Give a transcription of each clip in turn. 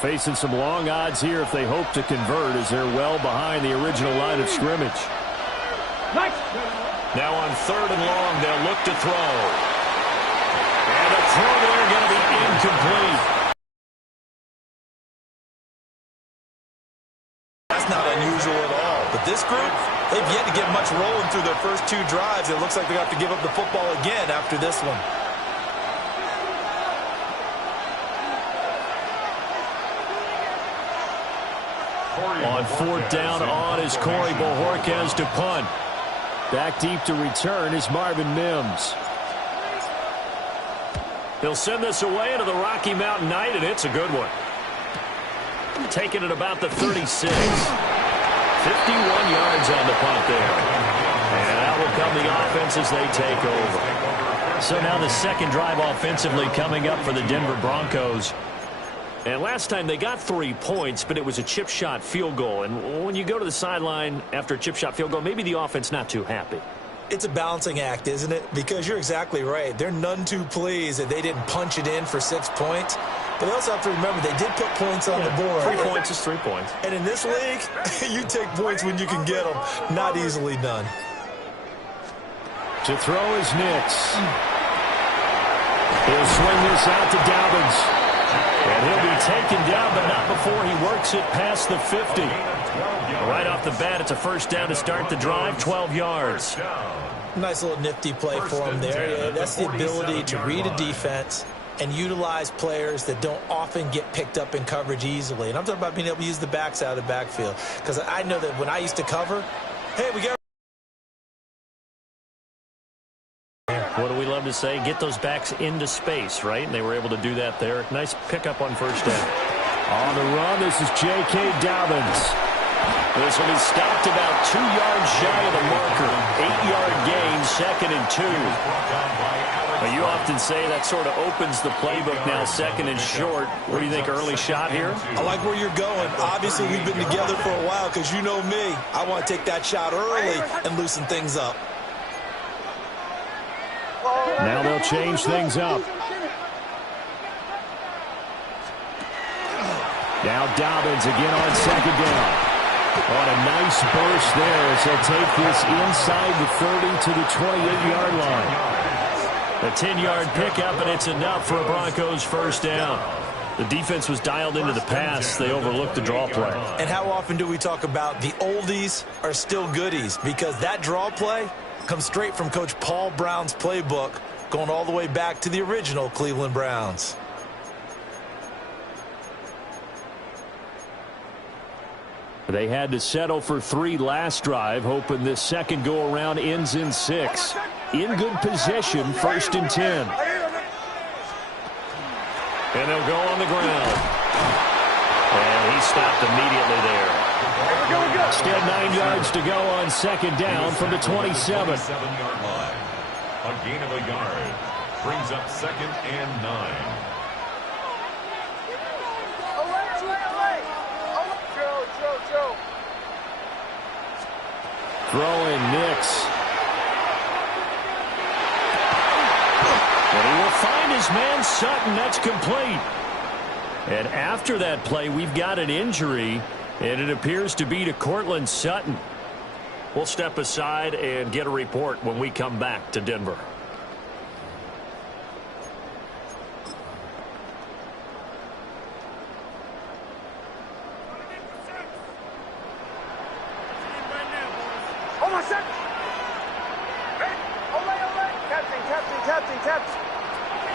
facing some long odds here if they hope to convert, as they're well behind the original line of scrimmage. Now on 3rd and long, they'll look to throw. And the throw there going to be incomplete. That's not unusual at all. But this group, they've yet to get much rolling through their first 2 drives. It looks like they're going to have to give up the football again after this one. On 4th down on is Corey Bojorquez to punt. Back deep to return is Marvin Mims. He'll send this away into the Rocky Mountain Night, and it's a good one. Taking it about the 36. 51 yards on the punt there. And out will come the offense as they take over. So now the second drive offensively coming up for the Denver Broncos. And last time they got 3 points, but it was a chip shot field goal. And when you go to the sideline after a chip shot field goal, maybe the offense not too happy. It's a balancing act, isn't it? Because you're exactly right. They're none too pleased that they didn't punch it in for 6 points. But they also have to remember they did put points on the board. 3 points is 3 points. And in this league, you take points when you can get them. Not easily done. To throw is Nix. He'll swing this out to Dobbins. And he'll be taken down, but not before he works it past the 50. Right off the bat, it's a first down to start the drive, 12 yards. Nice little nifty play for him there. Yeah, that's the ability to read a defense and utilize players that don't often get picked up in coverage easily. And I'm talking about being able to use the backs out of the backfield. Because I know that when I used to cover, hey, we got... What do we love to say? Get those backs into space, right? And they were able to do that there. Nice pickup on first down. On the run, this is J.K. Dobbins. This will be stopped about 2 yards shy of the marker. 8-yard gain, 2nd and 2. Well, you often say that sort of opens the playbook now, 2nd and short. What do you think, early shot here? I like where you're going. Obviously, we've been together for a while because you know me. I want to take that shot early and loosen things up. Now they'll change things up. Now Dobbins again on 2nd down. On a nice burst there as they'll take this inside the 30 to the 28-yard line. A 10-yard pickup, and it's enough for a Broncos first down. The defense was dialed into the pass. They overlooked the draw play. And how often do we talk about the oldies are still goodies? Because that draw play comes straight from Coach Paul Brown's playbook, going all the way back to the original Cleveland Browns. They had to settle for 3 last drive, hoping this second go-around ends in 6. In good position, 1st and 10. And they'll go on the ground. And he stopped immediately there. Still 9 yards to go on 2nd down from the 27. 7-yard line. A gain of a yard brings up 2nd and 9. Throwing Nix. And he will find his man Sutton. That's complete. And after that play, we've got an injury, and it appears to be to Courtland Sutton. We'll step aside and get a report when we come back to Denver.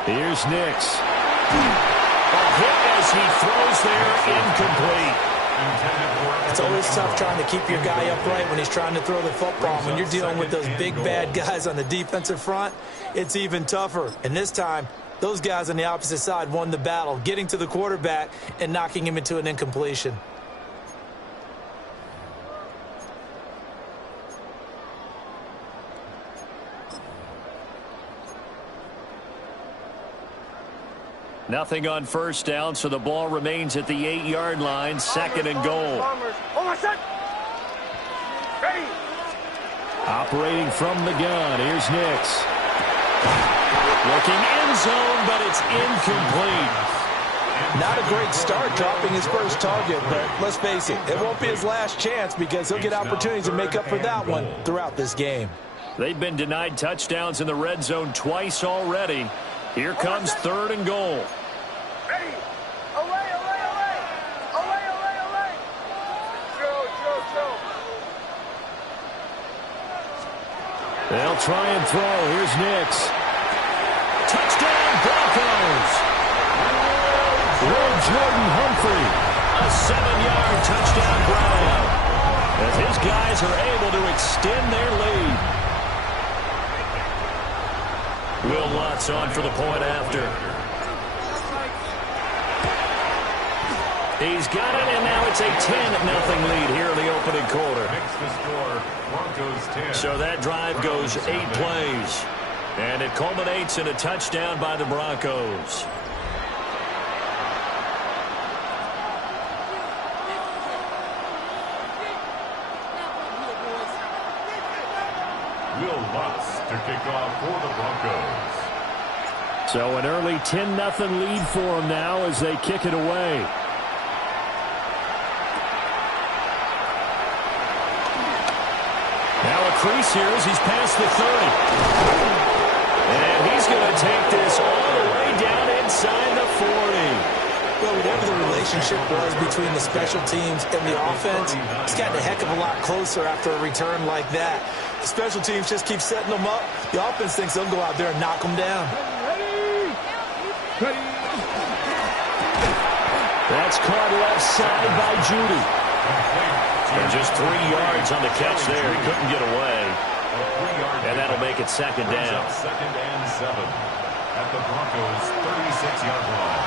Here's Nix. A hit as he throws there, incomplete. It's always tough trying to keep your guy upright when he's trying to throw the football. When you're dealing with those big bad guys on the defensive front, it's even tougher. And this time, those guys on the opposite side won the battle, getting to the quarterback and knocking him into an incompletion. Nothing on first down, so the ball remains at the 8-yard line, 2nd and goal. Operating from the gun, here's Nix. Looking end zone, but it's incomplete. Not a great start dropping his first target, but let's face it, it won't be his last chance because he'll get opportunities to make up for that one throughout this game. They've been denied touchdowns in the red zone twice already. Here comes 3rd and goal. They'll try and throw. Here's Nix. Touchdown, Broncos! Will Jordan Humphrey. A 7-yard touchdown grab. As his guys are able to extend their lead. Will Lutz on for the point after. He's got it, and now it's a 10-0 lead here in the opening quarter. So that drive goes 8 plays. And it culminates in a touchdown by the Broncos. Will Lutz to kick off for the Broncos. So an early 10-0 lead for them now as they kick it away. Now a crease here as he's past the 30. And he's going to take this all the way down inside the 40. Well, whatever the relationship was between the special teams and the offense, it's gotten a heck of a lot closer after a return like that. The special teams just keep setting them up. The offense thinks they'll go out there and knock them down. That's caught left side by Judy. And just 3 yards on the catch there. He couldn't get away. And that'll make it 2nd down. 2nd and 7 at the Broncos' 36-yard line.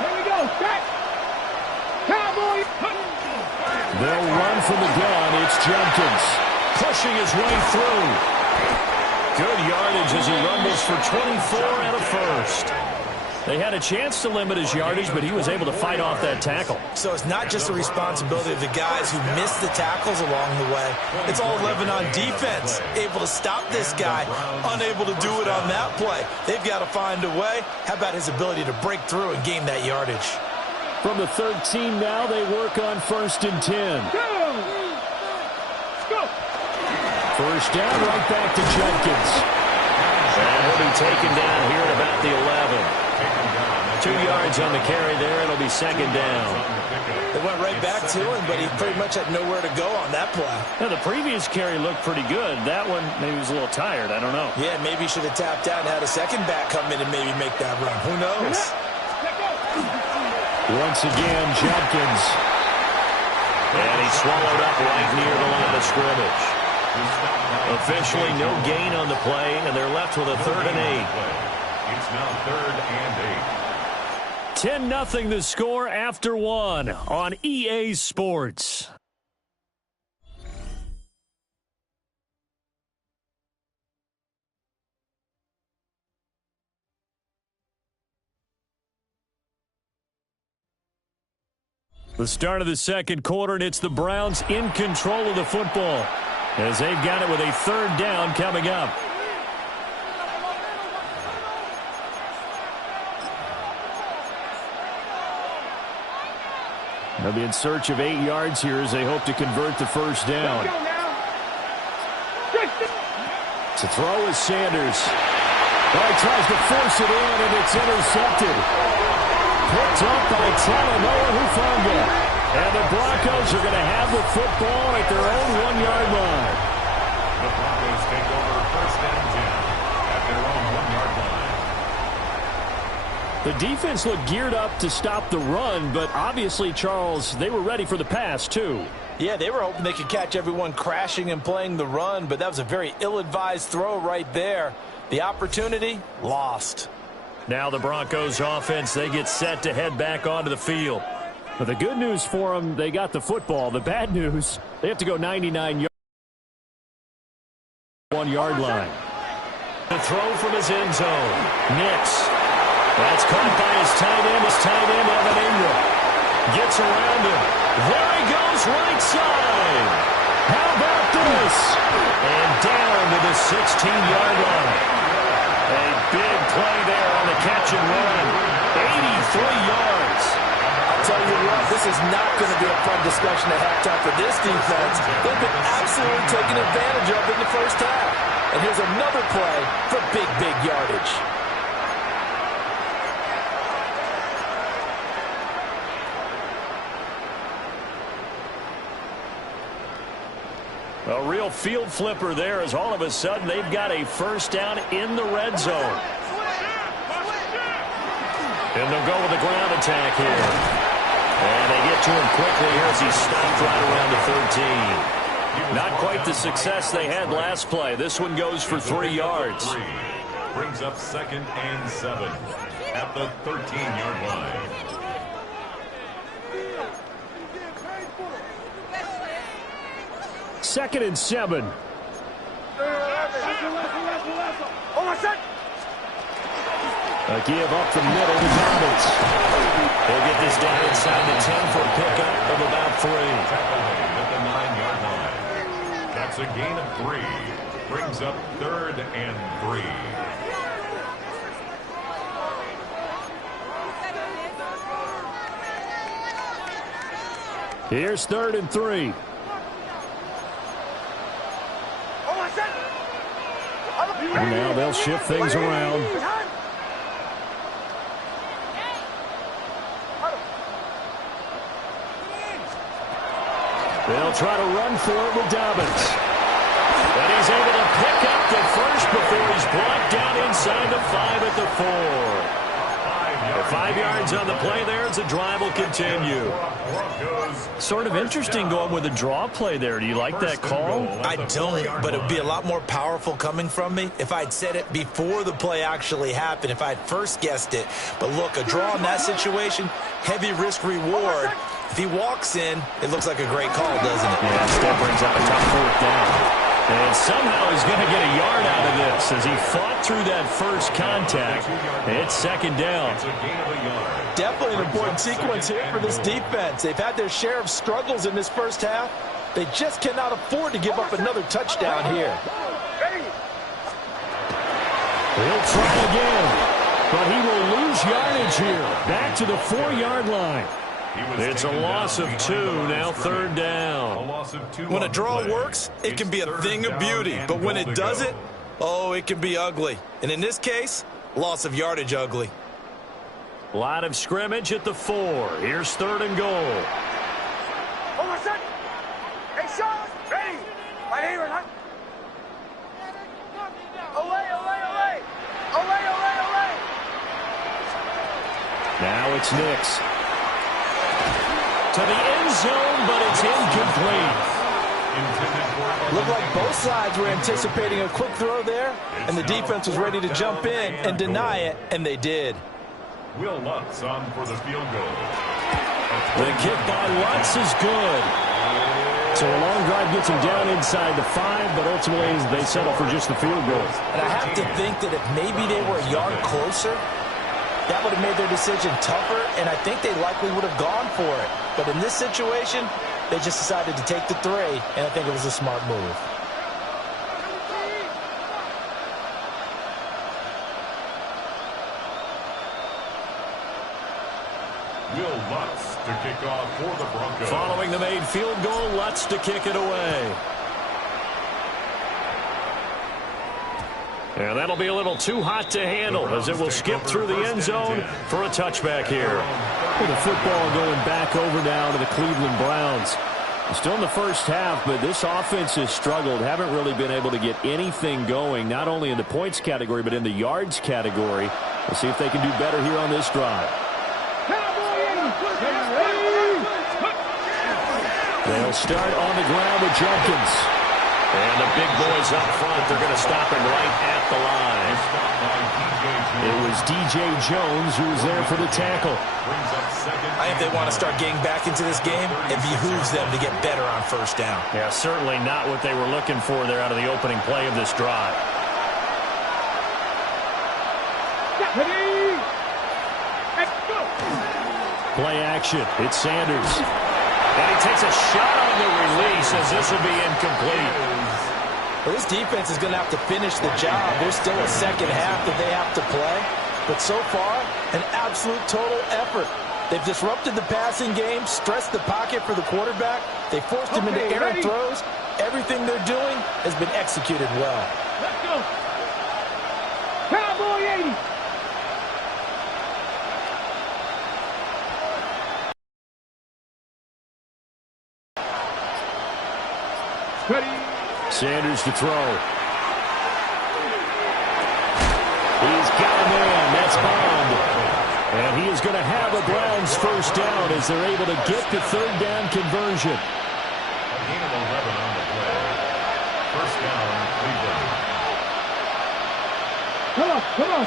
Here we go. Back. Cowboys. They'll run from the gun. It's Jenkins pushing his way through. Good yardage as he rumbles for 24 and a first. They had a chance to limit his yardage, but he was able to fight off that tackle. So it's not just the responsibility of the guys who missed the tackles along the way. It's all 11 on defense, able to stop this guy, unable to do it on that play. They've got to find a way. How about his ability to break through and gain that yardage? From the 13 now, they work on 1st and 10. Go. First down, right back to Jenkins. And he'll be taken down here at about the 11. 2 yards on the carry there. It'll be 2nd down. They went right back to him, but he pretty much had nowhere to go on that play. Now, the previous carry looked pretty good. That one, maybe he was a little tired. I don't know. Yeah, maybe he should have tapped out and had a second back come in and maybe make that run. Who knows? Once again, Jenkins. And he swallowed up right near the line of scrimmage. Officially no gain on the play, and they're left with a 3rd and 8. It's now 3rd and 8. 10-0 the score after 1 on EA Sports. The start of the 2nd quarter, and it's the Browns in control of the football as they've got it with a 3rd down coming up. They'll be in search of 8 yards here as they hope to convert the first down. To throw is Sanders. Oh, he tries to force it in, and it's intercepted. Picked up by Talanoa Hufanga. And the Broncos are going to have the football at their own 1-yard line. The Broncos take over 1st and 10 at their own 1-yard line. The defense looked geared up to stop the run, but obviously, Charles, they were ready for the pass, too. Yeah, they were hoping they could catch everyone crashing and playing the run, but that was a very ill-advised throw right there. The opportunity, lost. Now the Broncos offense, they get set to head back onto the field. But the good news for them, they got the football. The bad news, they have to go 99 yards. 1-yard line. The throw from his end zone. Nix. That's caught by his tight end, Evan Ingram. Gets around him. There he goes, right side. How about this? And down to the 16-yard line. A big play there on the catch and run. 83 yards. This is not going to be a fun discussion at halftime for this defense. They've been absolutely taken advantage of in the first half. And here's another play for big, big yardage. A real field flipper there as all of a sudden they've got a first down in the red zone. And they'll go with the ground attack here. And they get to him quickly here as he stopped right around the 13. Not quite the success they had last play. This one goes for 3 yards. Brings up 2nd and 7 at the 13-yard line. Second and 7. A give up the middle to Dobbins. They'll get this down inside the 10 for a pickup of about 3. At the 9-yard line. That's a gain of 3. Brings up 3rd and 3. Here's 3rd and 3. And now they'll shift things around. They'll try to run for it with Dobbins. But he's able to pick up the first before he's brought down inside the 5 at the 4. 5 yards on the play there as the drive will continue. Sort of interesting going with a draw play there. Do you like that call? I don't, but it would be a lot more powerful coming from me if I'd said it before the play actually happened, if I'd first guessed it. But look, a draw in that situation, heavy risk reward. If he walks in, it looks like a great call, doesn't it? Yeah, that brings up a tough 4th down. And somehow he's going to get a yard out of this as he fought through that first contact. It's 2nd down. Definitely an important sequence here for this defense. They've had their share of struggles in this first half. They just cannot afford to give up another touchdown here. He'll try again, but he will lose yardage here. Back to the 4-yard line. It's a loss of 2, now 3rd down. When a draw works, it can be a thing of beauty. But when it doesn't, oh, it can be ugly. And in this case, loss of yardage ugly. Line of scrimmage at the 4. Here's 3rd and goal. Now it's Nix. To the end zone, but it's incomplete. Looked like both sides were anticipating a quick throw there, and the defense was ready to jump in and deny it, and they did. Will Lutz on for the field goal. The kick by Lutz is good. So a long drive gets him down inside the 5, but ultimately they settle for just the field goal. And I have to think that if maybe they were a yard closer, that would have made their decision tougher, and I think they likely would have gone for it. But in this situation, they just decided to take the 3, and I think it was a smart move. Will Lutz to kick off for the Broncos. Following the made field goal, Lutz to kick it away. And that'll be a little too hot to handle as it will skip through the end zone for a touchback here. Well, the football going back over now to the Cleveland Browns. Still in the first half, but this offense has struggled. Haven't really been able to get anything going, not only in the points category, but in the yards category. We'll see if they can do better here on this drive. They'll start on the ground with Jenkins. And the big boys up front, they're going to stop him right at the line. It was DJ Jones who was there for the tackle. I think they want to start getting back into this game. It behooves them to get better on first down. Yeah, certainly not what they were looking for there out of the opening play of this drive. Play action. It's Sanders. And he takes a shot on the release as this will be incomplete. Well, this defense is going to have to finish the job. There's still a second half that they have to play. But so far, an absolute total effort. They've disrupted the passing game, stressed the pocket for the quarterback. They forced him into errant throws. Everything they're doing has been executed well. Let's go. Cowboy 80. Ready. Sanders to throw. He's got a man. That's Bond. And he is going to have a Browns first down as they're able to get the third down conversion. A gain of 11 on the play. First down, Cleveland. Come on.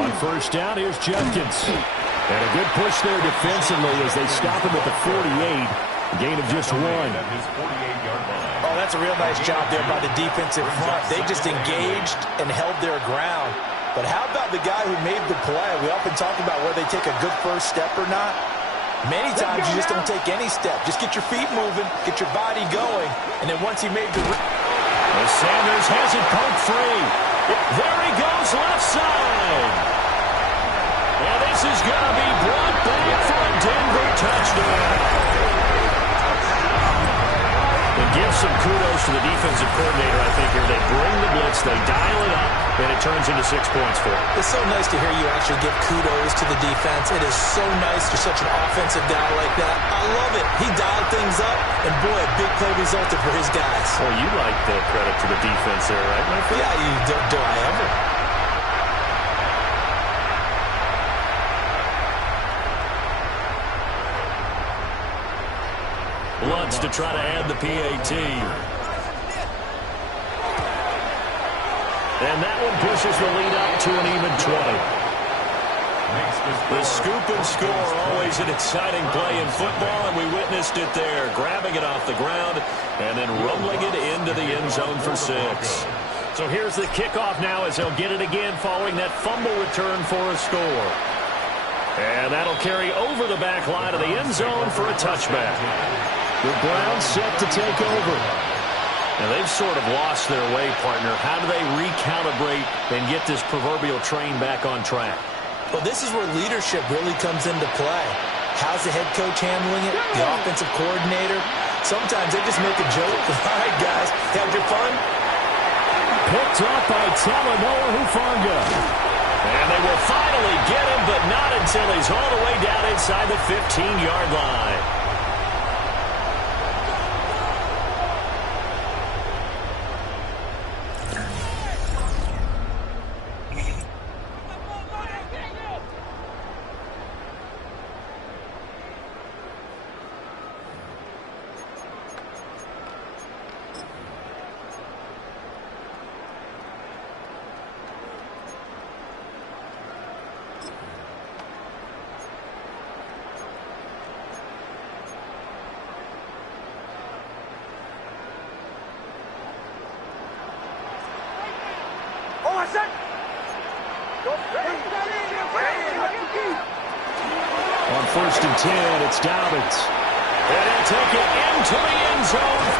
On first down, here's Judkins. And a good push there defensively as they stop him at the 48. A gain of just 1. At his 48-yard line. Oh, that's a real nice job there by the defensive front. They just engaged and held their ground. But how about the guy who made the play? We often talk about whether they take a good first step or not. Many times you just don't take any step. Just get your feet moving, get your body going, and then once he made the... Sanders has it poked free. There he goes, left side. And this is going to be brought back for a Denver touchdown. And give some kudos to the defensive coordinator, I think, here. They bring the blitz, they dial it up, and it turns into 6 points for them. It's so nice to hear you actually give kudos to the defense. It is so nice you're such an offensive guy like that. I love it. He dialed things up, and boy, a big play resulted for his guys. Well, you like the credit to the defense there, right, my friend? Yeah, you do I ever? Lutz to try to add the PAT. And that one pushes the lead up to an even 20. The scoop and score, always an exciting play in football, and we witnessed it there, grabbing it off the ground and then rumbling it into the end zone for 6. So here's the kickoff now as they'll get it again following that fumble return for a score. And that'll carry over the back line of the end zone for a touchback. The Browns set to take over. And they've sort of lost their way, partner. How do they recalibrate and get this proverbial train back on track? Well, this is where leadership really comes into play. How's the head coach handling it? The offensive coordinator? Sometimes they just make a joke. All right, guys, had your fun? Picked up by Talanoa Hufanga. And they will finally get him, but not until he's all the way down inside the 15-yard line. On first and 10, it's Dobbins. And he'll take it into the end zone.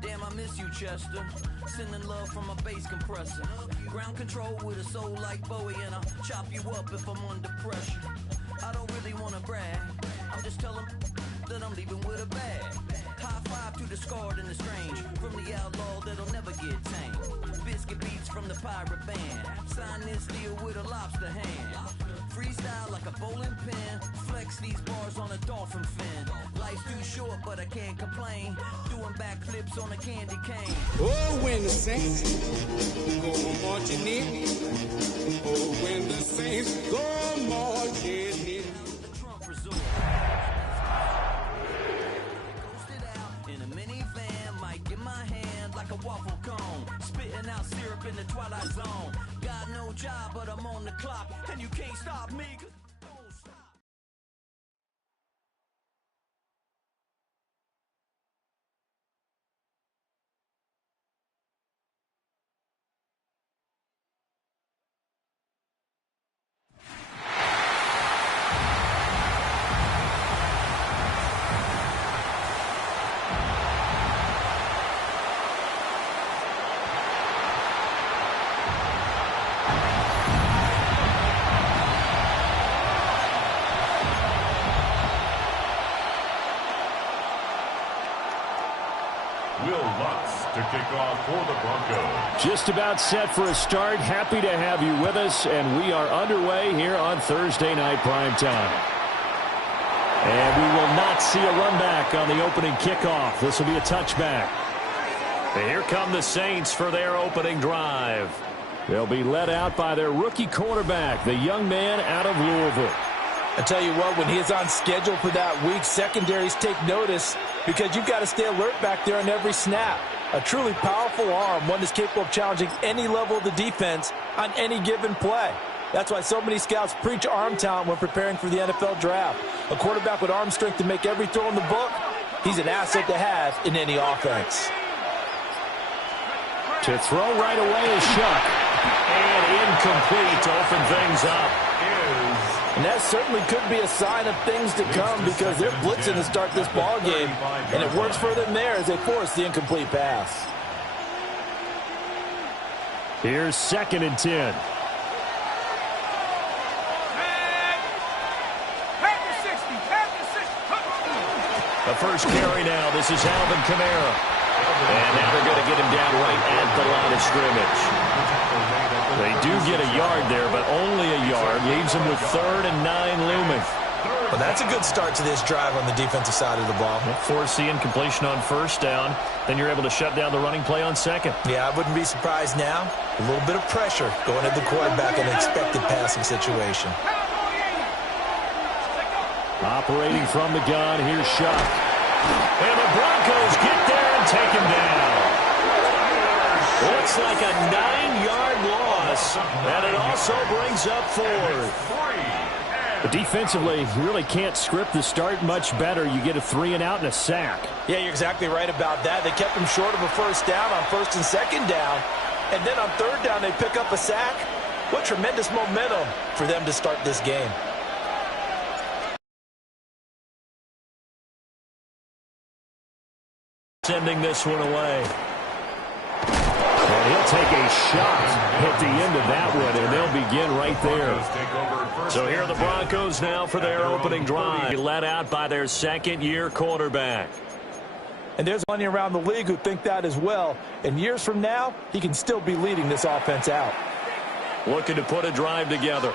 Damn, I miss you, Chester. Sending love from a bass compressor. Ground control with a soul like Bowie, and I'll chop you up if I'm under pressure. I don't really want to brag. I'm just telling that I'm leaving with a bag. High five to the scarred and the strange, from the outlaw that'll never get tamed. Biscuit beats from the pirate band, sign this deal with a lobster hand. Freestyle like a bowling pin, flex these bars on a dolphin fin. Life's too short, but I can't complain. Doing backflips on a candy cane. Oh, when the saints go marching in. Oh, when the saints go marching in. The Trump resort. Coasted out in a minivan, mic in my hand like a waffle cone. Spitting out syrup in the twilight zone. Got no job, but I'm on the clock, and you can't stop me. Don't stop. To kick off for the Broncos. Just about set for a start. Happy to have you with us, and we are underway here on Thursday Night Primetime. And we will not see a run back on the opening kickoff. This will be a touchback. And here come the Saints for their opening drive. They'll be led out by their rookie quarterback, the young man out of Louisville. I tell you what, when he is on schedule for that week, secondaries take notice because you've got to stay alert back there on every snap. A truly powerful arm, one that's capable of challenging any level of the defense on any given play. That's why so many scouts preach arm talent when preparing for the NFL draft. A quarterback with arm strength to make every throw in the book, he's an asset to have in any offense. To throw right away is Shuck. And incomplete to open things up. And that certainly could be a sign of things to come because they're blitzing to start this ball game, and it works for them there as they force the incomplete pass. Here's 2nd and 10. The first carry now. This is Alvin Kamara. And now they're going to get him down right at the line of scrimmage. They do get a yard there, but only a yard. Leaves them with 3rd and 9 looming. Well, that's a good start to this drive on the defensive side of the ball. Force the incompletion on 1st down. Then you're able to shut down the running play on 2nd. Yeah, I wouldn't be surprised now. A little bit of pressure going at the quarterback in an expected passing situation. Operating from the gun, here's Shuck. And the Broncos get there and take him down. Looks like a 9-yard loss, and it also brings up 4th. But defensively, you really can't script the start much better. You get a 3-and-out and a sack. Yeah, you're exactly right about that. They kept him short of a 1st down on 1st and 2nd down. And then on 3rd down, they pick up a sack. What tremendous momentum for them to start this game. Sending this one away. And he'll take a shot at the end of that one, and they'll begin right there. So here are the Broncos now for their opening drive, led out by their 2nd-year quarterback. And there's plenty around the league who think that as well. And years from now, he can still be leading this offense out. Looking to put a drive together.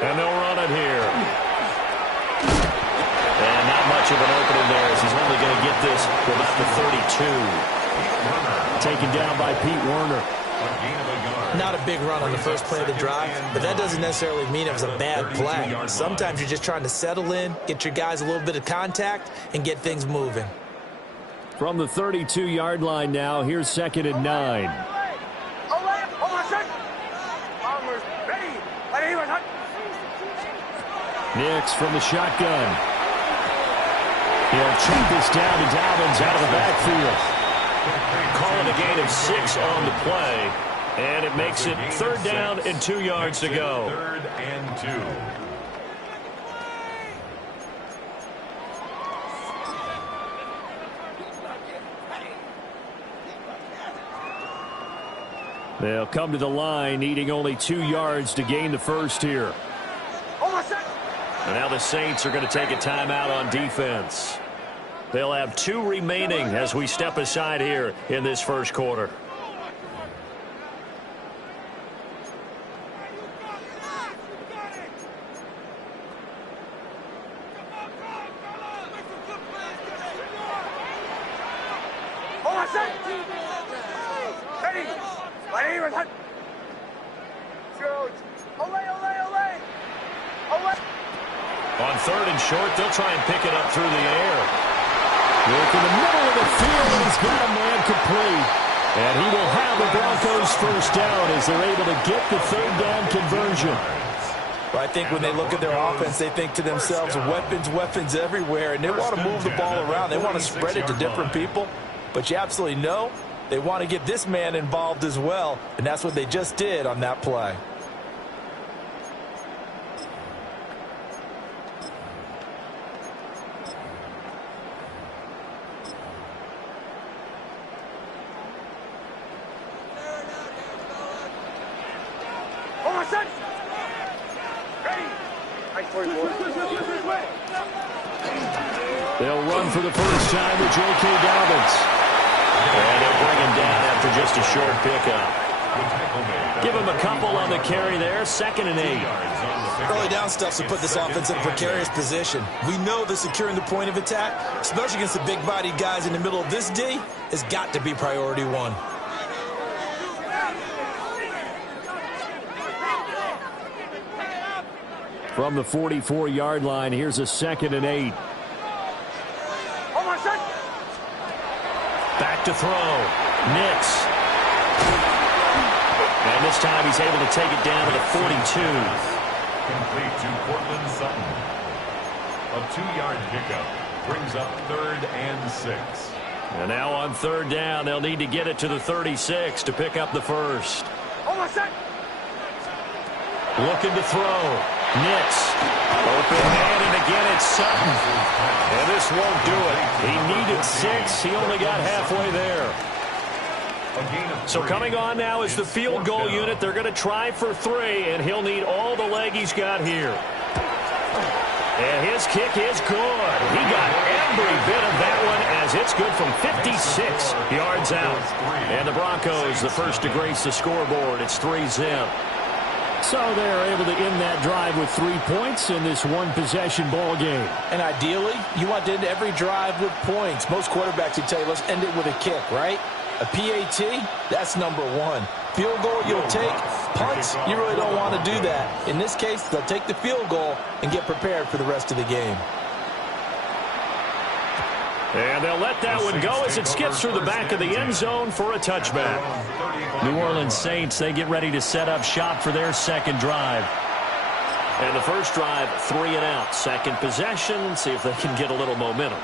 And they'll run it here. And not much of an opening there as he's only going to get this to about the 32. Taken down by Pete Werner. Not a big run on the first play of the drive, but that doesn't necessarily mean it was a bad play. Sometimes you're just trying to settle in, get your guys a little bit of contact, and get things moving. From the 32-yard line now, here's 2nd and 9. Nix from the shotgun. He'll check this down to Dobbins out of the backfield. Calling a gain of 6 on the play. And it makes it 3rd down and 2 yards to go. 3rd and 2. They'll come to the line, needing only 2 yards to gain the first here. And now the Saints are going to take a timeout on defense. They'll have 2 remaining as we step aside here in this first quarter. On 3rd and short, they'll try and pick it up through the air. Look in the middle of the field, and he's got a man complete. And he will have the Broncos first down as they're able to get the 3rd down conversion. Well, I think when they look at their offense, they think to themselves, weapons everywhere, and they want to move the ball around. They want to spread it to different people. But you absolutely know they want to get this man involved as well, and that's what they just did on that play. They'll run for the first time with J.K. Dobbins. And they'll bring him down after just a short pickup. Give him a couple on the carry there. 2nd and 8. Early down stuff to put this offense in a precarious position. We know that securing the point of attack, especially against the big-bodied guys in the middle of this D, has got to be priority 1. From the 44-yard line, here's a 2nd and 8. Back to throw. Nix. And this time he's able to take it down to the 42. Complete to Cortland Sutton. A 2-yard pickup brings up 3rd and 6. And now on 3rd down, they'll need to get it to the 36 to pick up the first. Looking to throw. Nix. Open man, and again it's Sutton. And this won't do it. He needed 6. He only got halfway there. So coming on now is the field goal unit. They're going to try for 3, and he'll need all the leg he's got here. And his kick is good. He got every bit of that one as it's good from 56 yards out. And the Broncos, the first to grace the scoreboard. It's 3-zip. So they're able to end that drive with 3 points in this one-possession ball game. And ideally, you want to end every drive with points. Most quarterbacks would tell you, let's end it with a kick, right? A PAT, that's number 1. Field goal, you'll take. Punts, you really don't want to do that. In this case, they'll take the field goal and get prepared for the rest of the game. And they'll let that one go as it skips through the back of the end zone for a touchback. New Orleans Saints, they get ready to set up shop for their 2nd drive. And the first drive, 3 and out. 2nd possession, see if they can get a little momentum.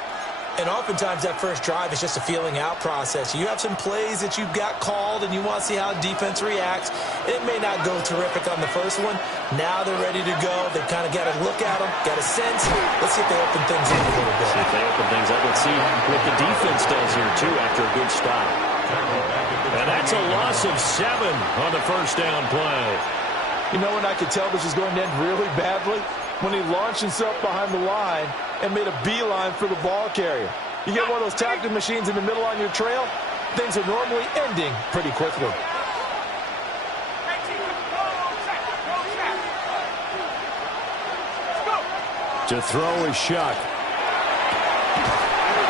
And oftentimes that first drive is just a feeling out process. You have some plays that you've got called and you want to see how defense reacts. It may not go terrific on the first one. Now they're ready to go. They've kind of got to look at them, got a sense. Let's see if they open things up a little bit. See if they open things up. Let's see what the defense does here, too, after a good stop. And that's a loss of 7 on the first down play. You know when I could tell this was going to end really badly? When he launched himself behind the line and made a beeline for the ball carrier. You get one of those tactic machines in the middle on your trail, things are normally ending pretty quickly. To throw is Shuck.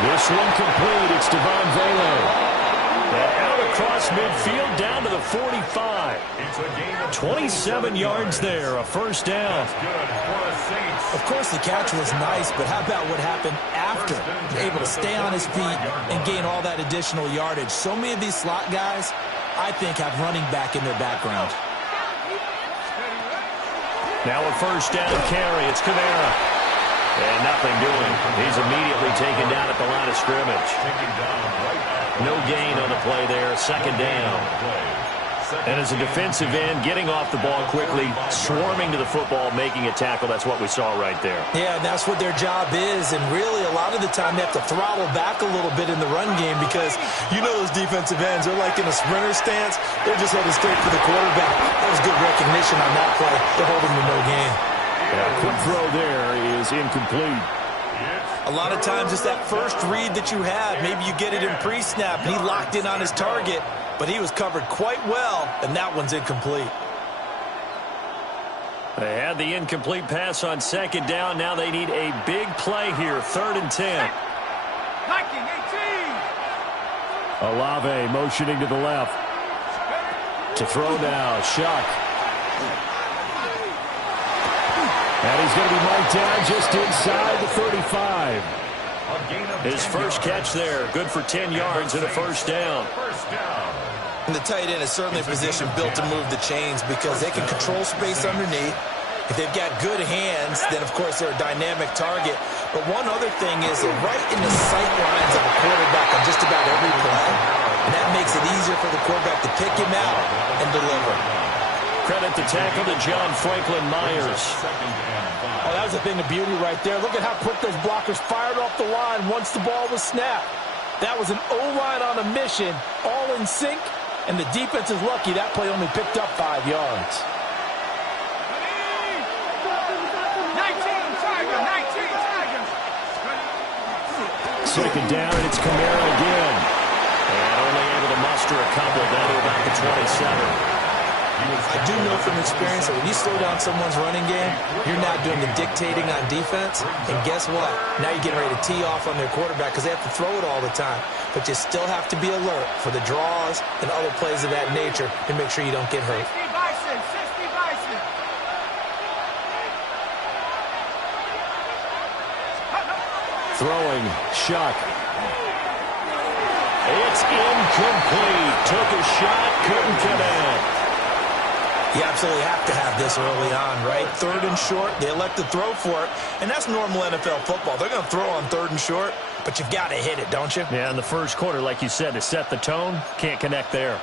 This one complete. It's Devon Vele. And out across midfield down to the 45. 27 yards there, a first down. Of course, the catch was nice, but how about what happened after? Able to stay on his feet and gain all that additional yardage. So many of these slot guys, I think, have running back in their background. Now a first down carry. It's Kamara. And nothing doing. He's immediately taken down at the line of scrimmage. No gain on the play there. 2nd down. And as a defensive end, getting off the ball quickly, swarming to the football, making a tackle, that's what we saw right there. Yeah, that's what their job is. And really, a lot of the time, they have to throttle back a little bit in the run game because you know those defensive ends, they're like in a sprinter stance. They're just heading straight for the quarterback. That was good recognition on that play. They're holding to no gain. Yeah, quick throw there is incomplete. A lot of times it's that first read that you have. Maybe you get it in pre-snap, and he locked in on his target, but he was covered quite well, and that one's incomplete. They had the incomplete pass on second down. Now they need a big play here, 3rd and 10. Olave motioning to the left. To throw now, Shuck. And he's going to be marked down just inside the 35. His first catch there, good for 10 yards and a first down. And the tight end is certainly a position built to move the chains because they can control space underneath. If they've got good hands, then, of course, they're a dynamic target. But one other thing is they're right in the sight lines of a quarterback on just about every play. And that makes it easier for the quarterback to pick him out and deliver. Credit the tackle to John Franklin Myers. Oh, that was a thing of beauty right there. Look at how quick those blockers fired off the line once the ball was snapped. That was an O-line on a mission, all in sync, and the defense is lucky that play only picked up 5 yards. 2nd down, and it's Kamara again. And only able to muster a couple down to about the 27. I do know from experience that when you slow down someone's running game, you're now doing the dictating on defense. And guess what? Now you're getting ready to tee off on their quarterback because they have to throw it all the time. But you still have to be alert for the draws and other plays of that nature to make sure you don't get hurt. Throwing, Shuck. It's incomplete. Took a shot, couldn't connect. You absolutely have to have this early on, right? 3rd and short, they elect to throw for it, and that's normal NFL football. They're going to throw on 3rd and short, but you've got to hit it, don't you? Yeah, in the first quarter, like you said, to set the tone, can't connect there.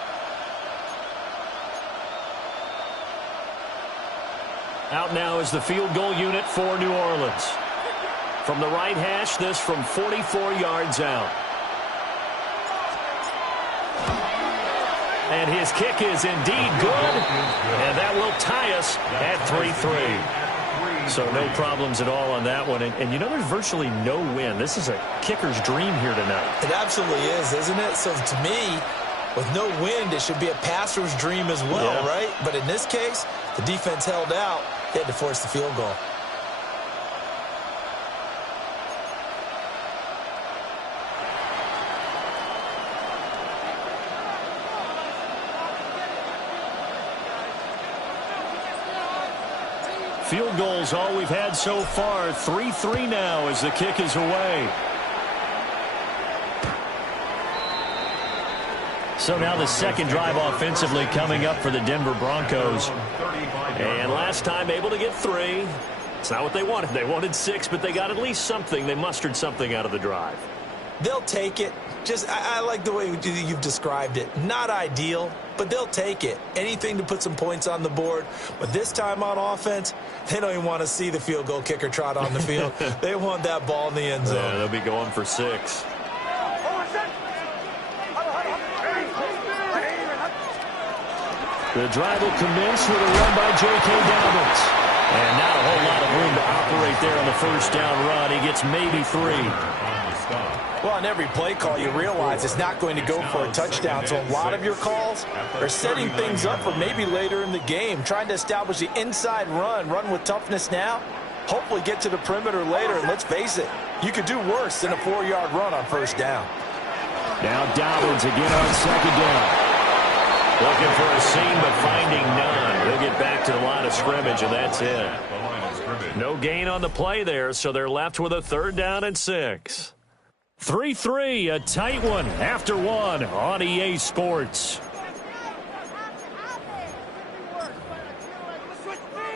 Out now is the field goal unit for New Orleans. From the right hash, this from 44 yards out. And his kick is indeed good. And that will tie us at 3-3. So no problems at all on that one. And you know, there's virtually no win. This is a kicker's dream here tonight. It absolutely is, isn't it? So to me, with no wind, it should be a passer's dream as well, right? But in this case, the defense held out. They had to force the field goal. Field goals all we've had so far. 3-3 now as the kick is away. So now the second drive offensively coming up for the Denver Broncos. And last time able to get 3. It's not what they wanted. They wanted 6, but they got at least something. They mustered something out of the drive. They'll take it. I like the way you've described it. Not ideal, but they'll take it. Anything to put some points on the board. But this time on offense, they don't even want to see the field goal kicker trot on the field. They want that ball in the end zone. Yeah, they'll be going for 6. The drive will commence with a run by J.K. Dobbins. And not a whole lot of room to operate there on the first down run. He gets maybe 3. Well, on every play call, you realize it's not going to go for a touchdown. So a lot of your calls are setting things up for maybe later in the game, trying to establish the inside run with toughness now, hopefully get to the perimeter later. And let's face it, you could do worse than a 4-yard run on first down. Now Dobbins again on second down. Looking for a seam, but finding none. They'll get back to the line of scrimmage, and that's it. No gain on the play there, so they're left with a 3rd down and 6. 3-3, a tight one after 1 on EA Sports.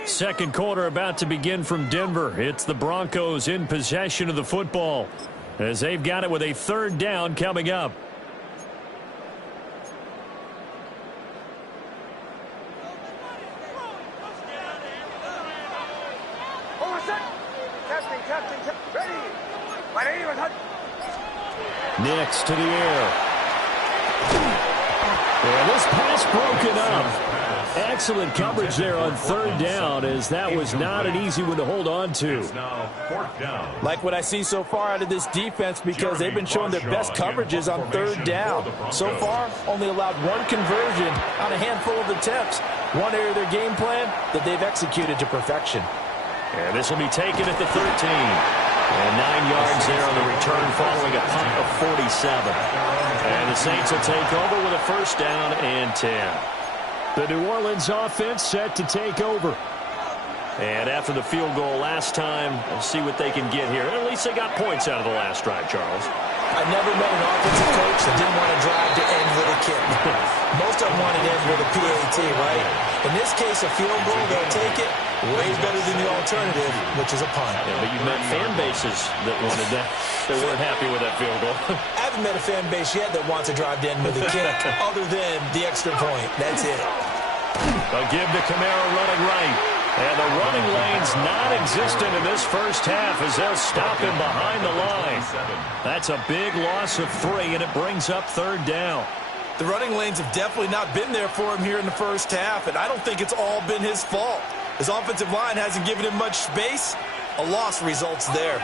Second quarter about to begin from Denver. It's the Broncos in possession of the football as they've got it with a 3rd down coming up. Next to the air. And this pass broken up. Excellent coverage there on third down, as that was not an easy one to hold on to. It's now fourth down. Like what I see so far out of this defense, because they've been showing their best coverages on third down. So far, only allowed one conversion on a handful of attempts. One area of their game plan that they've executed to perfection. And this will be taken at the 13. And 9 yards there on the return following a punt of 47. And the Saints will take over with a first down and 10. The New Orleans offense set to take over. And after the field goal last time, we'll see what they can get here. At least they got points out of the last drive, Charles. I never met an offensive coach that didn't want to drive to end with a kick. Most of them wanted to end with a PAT, right? In this case, a field goal, they'll take it. Way better than the alternative, which is a punt. Yeah, but you've met fan bases that wanted that. They weren't happy with that field goal. I haven't met a fan base yet that wants to drive to end with a kick other than the extra point. That's it. A give to Kamara running right. And the running lane's non-existent in this first half as they'll stop him behind the line. That's a big loss of 3, and it brings up third down. The running lanes have definitely not been there for him here in the first half, and I don't think it's all been his fault. His offensive line hasn't given him much space. A loss results there.